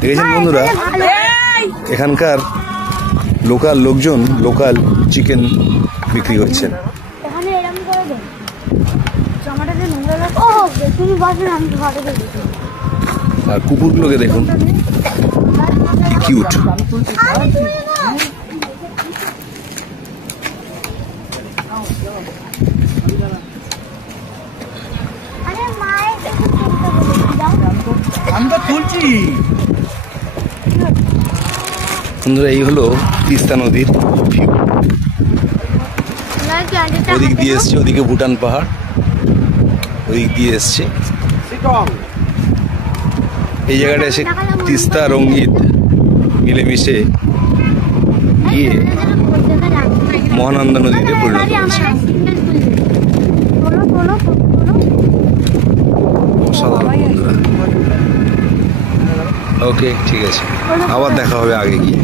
দেখেছেন বন্ধুরা, এখানকার লোকাল লোকজন লোকাল চিকেন বিক্রি করছেন। আর কুকুরগুলোকে দেখুন, কিউট। বন্ধুরা, এই হলো তিস্তা নদীর ভিউ। ওদিক দিয়ে এসছে, ওদিকে ভুটান পাহাড়, ওদিক দিয়ে এসছে। এই জায়গাটা এসে তিস্তা রঙ্গিত মিলেমিশে গিয়ে মহানন্দা নদীতে পরিণত হয়েছে। অসাধারণ বন্ধুরা। ওকে, ঠিক আছে, আবার দেখা হবে আগে গিয়ে।